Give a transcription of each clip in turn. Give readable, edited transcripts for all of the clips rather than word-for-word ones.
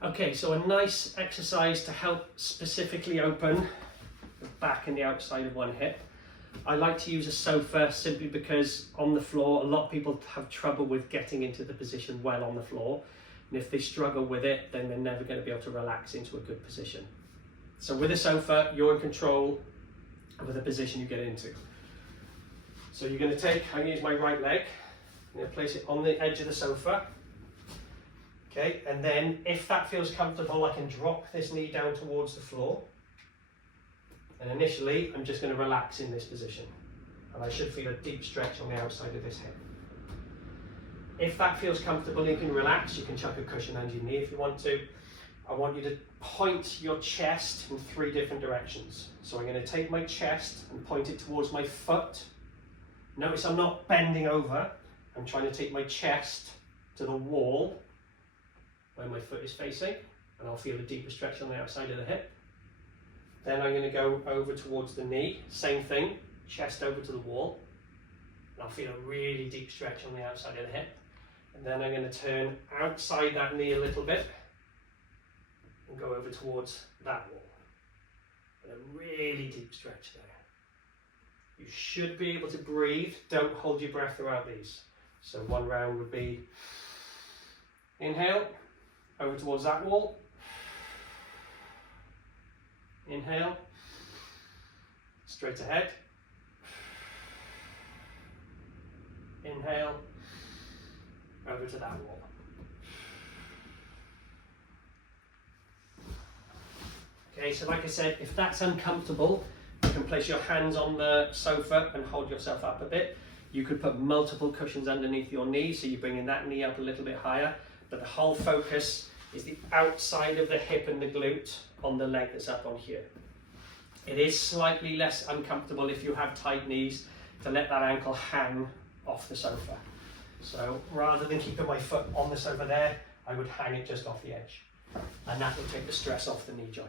Okay, so a nice exercise to help specifically open the back and the outside of one hip. I like to use a sofa simply because on the floor, a lot of people have trouble with getting into the position well on the floor. And if they struggle with it, then they're never going to be able to relax into a good position. So with a sofa, you're in control of the position you get into. So you're going to take, I'm going to use my right leg, I'm going to place it on the edge of the sofa. Okay, and then if that feels comfortable, I can drop this knee down towards the floor. And initially, I'm just going to relax in this position. And I should feel a deep stretch on the outside of this hip. If that feels comfortable and you can relax, you can chuck a cushion under your knee if you want to. I want you to point your chest in 3 different directions. So I'm going to take my chest and point it towards my foot. Notice I'm not bending over. I'm trying to take my chest to the wall where my foot is facing, and I'll feel a deeper stretch on the outside of the hip. Then I'm going to go over towards the knee, same thing, chest over to the wall, and I'll feel a really deep stretch on the outside of the hip. And then I'm going to turn outside that knee a little bit and go over towards that wall. And a really deep stretch there. You should be able to breathe. Don't hold your breath throughout these. So one round would be inhale, over towards that wall. Inhale, straight ahead. Inhale, over to that wall. Okay, so like I said, if that's uncomfortable, you can place your hands on the sofa and hold yourself up a bit. You could put multiple cushions underneath your knee, so you're bringing that knee up a little bit higher, but the whole focus is the outside of the hip and the glute on the leg that's up on here. It is slightly less uncomfortable if you have tight knees to let that ankle hang off the sofa. So rather than keeping my foot on the sofa there, I would hang it just off the edge. And that will take the stress off the knee joint.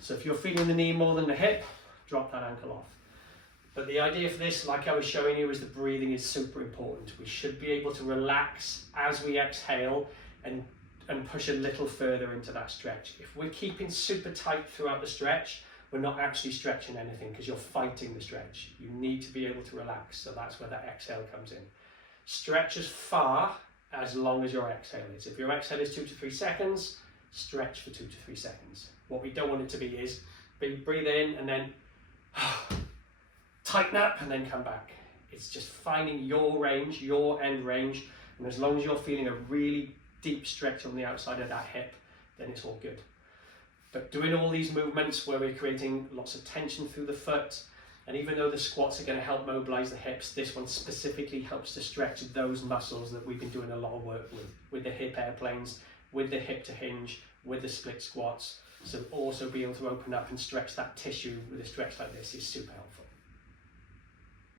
So if you're feeling the knee more than the hip, drop that ankle off. But the idea for this, like I was showing you, is the breathing is super important. We should be able to relax as we exhale and push a little further into that stretch. If we're keeping super tight throughout the stretch, we're not actually stretching anything because you're fighting the stretch. You need to be able to relax, so that's where that exhale comes in. Stretch as far as long as your exhale is. If your exhale is 2 to 3 seconds, stretch for 2 to 3 seconds. What we don't want it to be is breathe in and then tighten up and then come back. It's just finding your range, your end range, and as long as you're feeling a really deep stretch on the outside of that hip, then it's all good. But doing all these movements where we're creating lots of tension through the foot, and even though the squats are going to help mobilize the hips, this one specifically helps to stretch those muscles that we've been doing a lot of work with the hip airplanes, with the hip to hinge, with the split squats. So also be able to open up and stretch that tissue with a stretch like this is super helpful.